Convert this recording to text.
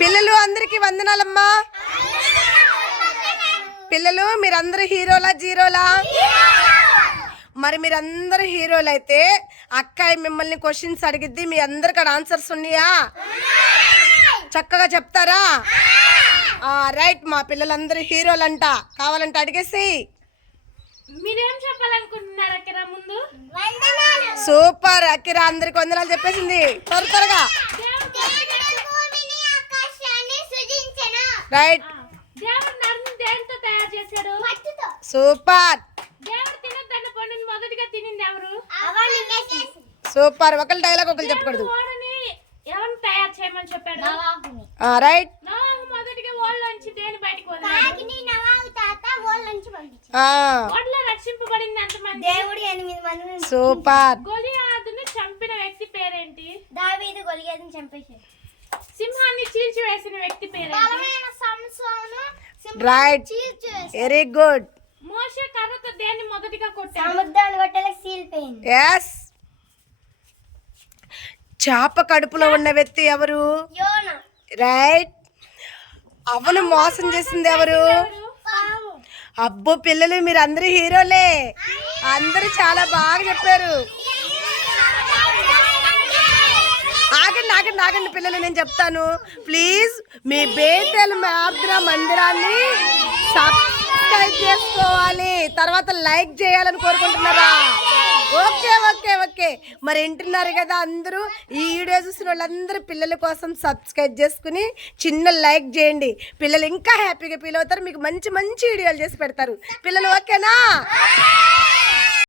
పిల్లలు అందరికి వందనాలమ్మా. పిల్లలు మీరందరూ హీరోలా జీరోలా? మరి మీరందరూ హీరోలు అయితే అక్కాయి మిమ్మల్ని క్వశ్చన్స్ అడిగిద్ది, మీ అందరికి ఆన్సర్స్ ఉన్నాయా? చక్కగా చెప్తారా? రైట్, మా పిల్లలందరూ హీరోలంట. కావాలంటే అడిగేసి. మీరేం చెప్పాలనుకుంటున్నారు అకిరా? ముందు సూపర్, అకిరా అందరికి వందనాలు చెప్పేసింది త్వరగా. రైట్, దేవుడు నన్ను దేంతో తయారు చేశాడు? సూపర్ దేవుడు తినొద్దన్న పండుని మొదటిగా తినింది ఎవరు? సూపర్. ఒకరి డైలాగ్ ఒకరు చెప్పకూడదు. ఓడని ఎవరిని తయారు చేయమని చెప్పాడు? రైట్. నోవాహు మొదటిగా ఓళ్ళలోంచి దేని బయటికి వదిలాడు? ఓడలో రక్షింపబడింది ఎంతమంది? దేవుడు 8 మంది. సూపర్. గొలియాదుని చంపిన వ్యక్తి పేరేంటి? దావీదు గొలియాదుని చంపేశాడు. సింహాన్ని చీల్చివేసిన వ్యక్తి పేరేంటి? బలమైన సంసోను రైట్, వెరీ గుడ్. మోషే కర్రతో దేన్ని మొదటిగా కొట్టాడు? సముద్రాన్ని కొట్టలే సీల్పోయింది. ఎస్. చేప కడుపులో ఉన్న వ్యక్తి ఎవరు? యోనా. రైట్. అవును, మోసం చేసింది ఎవరు? పాము. అబ్బో పిల్లలు మీరు అందరూ హీరోలే. అందరూ చాలా బాగా చెప్పారు. ఆగండి ఆగండి ఆగండి పిల్లలు, నేను చెప్తాను ప్లీజ్. మీ బేతల్ ఆర్ద్ర మందిరాన్ని సబ్స్క్రైబ్ చేసుకోవాలి, తర్వాత లైక్ చేయాలని కోరుకుంటున్నారా? Okay okay okay. మరి వింటున్నారు కదా అందరూ. ఈ వీడియో చూసిన వాళ్ళందరూ పిల్లల కోసం సబ్స్క్రైబ్ చేసుకుని చిన్న లైక్ చేయండి. పిల్లలు ఇంకా హ్యాపీగా ఫీల్ అవుతారు, మీకు మంచి మంచి వీడియోలు చేసి పెడతారు పిల్లలు. ఓకేనా?